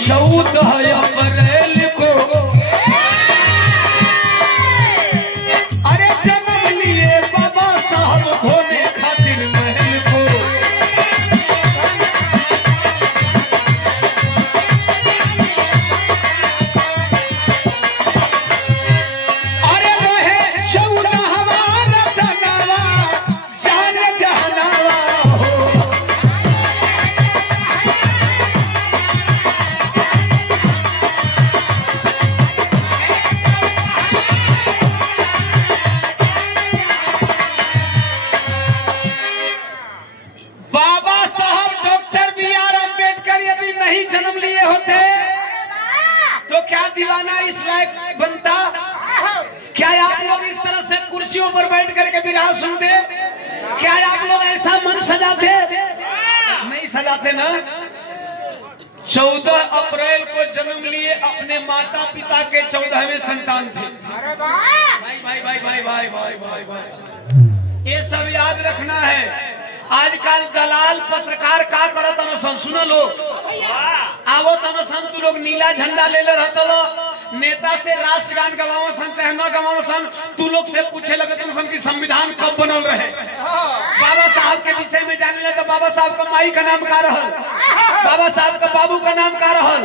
14 अप्रैल को अरे जन्म लिए बाबा साहब धोने खातिर महल को। अरे रहे 14वां रतनवा जान जहनवा हो। बाबा साहब डॉक्टर बी.आर. अम्बेडकर यदि नहीं जन्म लिए होते तो क्या दीवाना इस लायक बनता? क्या आप लोग इस तरह से कुर्सियों पर बैठ करके विरह सुनते? क्या आप लोग ऐसा मन सजाते? नहीं सजाते ना। 14 अप्रैल को जन्म लिए अपने माता पिता के 14वें संतान थे। भाई भाई भाई भाई भाई भाई भाई भाई ये सब याद रखना है। आजकल दलाल पत्रकार का करत अनसन सुन लो आवो तनसन तू लोग नीला झंडा ले ले रहत लो नेता से राष्ट्रगान गवाओ सन चाहे न गवाओ सन तू लोग से पूछे लगे तनसन की संविधान कब बनल रहे। बाबा साहब के विषय में जाने लगे तो बाबा साहब का माई का नाम का रहल, बाबा साहब का बाबू का नाम का रहल।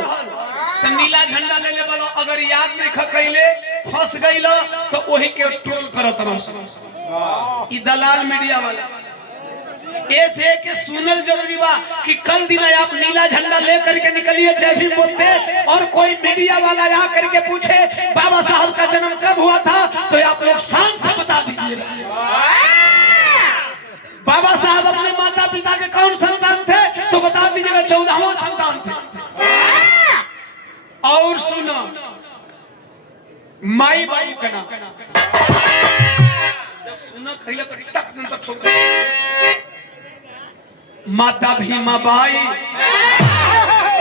तो नीला झंडा ले ले बोलो अगर याद नहीं खकैले फंस गइल तो वही के ट्रोल करत अनसन ई दलाल मीडिया वाला। ऐसे के सुनल जरूरी बा कि कल दिन आप नीला झंडा लेकर के निकलिए जय भीम बोलते और कोई मीडिया वाला आ करके पूछे बाबा साहब का जन्म कब हुआ था तो आप लोग शान से बता दीजिए। बाबा साहब अपने माता पिता के कौन संतान थे तो बता दीजिएगा 14वां संतान थे। और सुनो माई बाबू का नाम जब सुनो कहले तो टक न तो ठोक माता भीमा बाई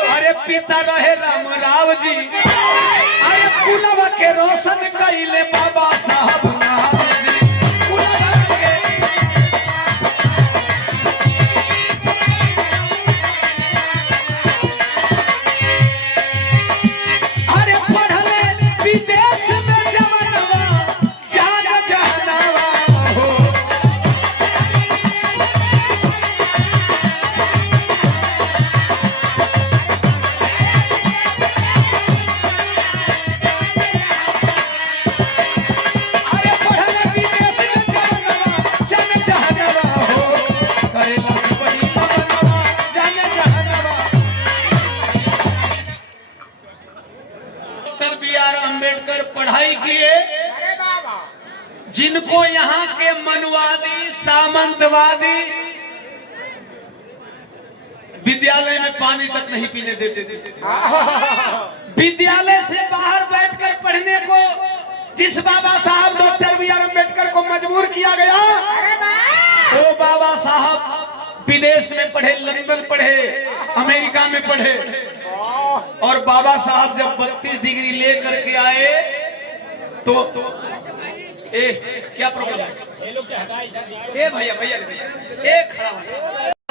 अरे पिता रहे राम राव जी अरे कुलवा के रोशन कइले बाबा साहब नाम जी। अरे पढ़ले विदेश में जवानवा जान जहनवा हो। बी.आर. अम्बेडकर पढ़ाई किए जिनको यहाँ के मनवादी सामंतवादी विद्यालय में पानी तक नहीं पीने देते थे। विद्यालय से बाहर बैठकर पढ़ने को जिस बाबा साहब डॉक्टर बी.आर. अम्बेडकर को मजबूर किया गया वो बाबा साहब विदेश में पढ़े, लंदन पढ़े, अमेरिका में पढ़े। और बाबा साहब जब 32 डिग्री लेकर के आए तो क्या प्रॉब्लम है? ए भैया भैया भैया एक खड़ा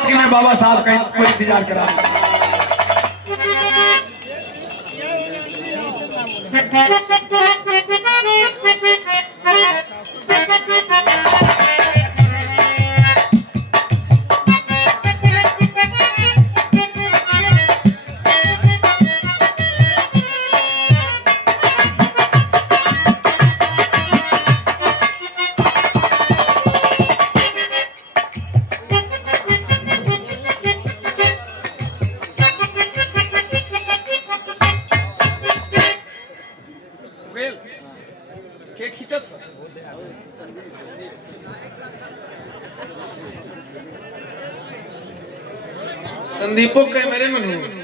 कि मैं बाबा साहब का कोई इंतजार करा। के खींचत संदीपो कैमरे में नहीं